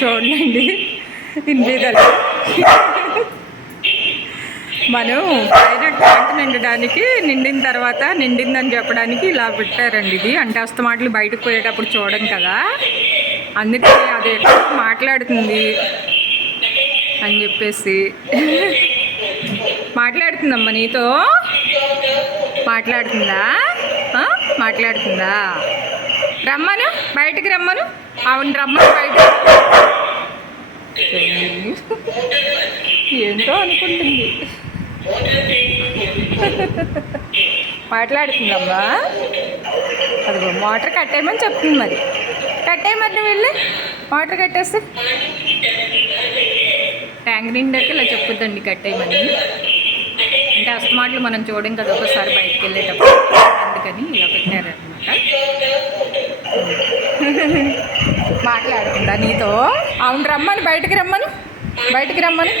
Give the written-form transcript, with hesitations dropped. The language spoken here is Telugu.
చూడండి ఇన్విదలు మనం పైన ట్యాంక్ నిండడానికి నిండిన తర్వాత నిండిందని చెప్పడానికి ఇలా పెట్టారండి. ఇది అంటే అస్తమాటలు బయటకు పోయేటప్పుడు చూడం కదా, అందుకే అది మాట్లాడుతుంది అని చెప్పేసి మాట్లాడుతుందమ్మా నీతో. మాట్లాడుతుందా? మాట్లాడుతుందా? రమ్మను, బయటికి రమ్మను. అవును రమ్మను బయట. ఏంటో అనుకుంటుంది. మాట్లాడుతుందమ్మా. అదిగో మోటార్ కట్టేయమని చెప్తుంది. మరి కట్టేయమని నువ్వు వెళ్ళి మోటార్ కట్టేస్తే ట్యాంక్ నిండాక ఇలా చెప్పుద్దండి కట్టేయమని. అంటే అస్తమాటలు మనం చూడం కదా ఒకసారి బయటకు వెళ్ళేటప్పుడు, అందుకని ఇలా పెట్టారనమాట. మాట్లాడుతుందా నీతో? అవును రమ్మని, బయటికి రమ్మను, బయటికి రమ్మను.